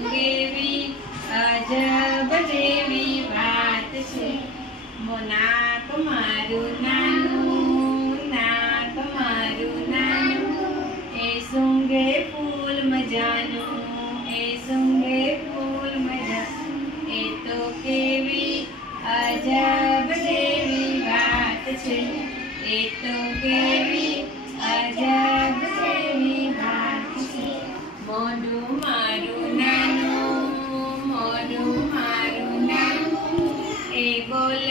કેવી અજબ જેવી વાત છે. મોનાક મારું નાનું, નાક મારું નાનું. એ સૂંઘે ફૂલ મજાનું, એ સૂંઘે ફૂલ મજા એ તો કેવી અજબ જેવી વાત છે. એ તો કેવી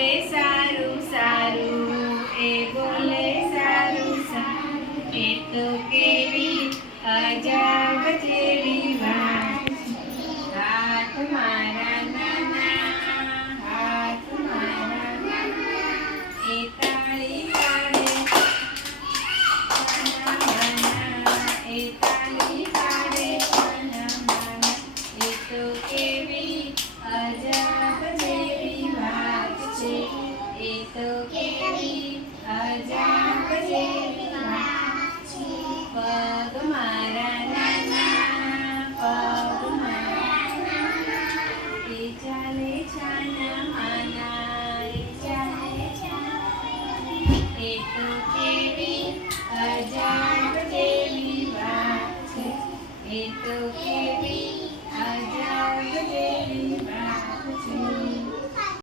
બોલે સારું સારું એ બોલે સારું સારું. એ તો કેવી અજાબ છે 人家不听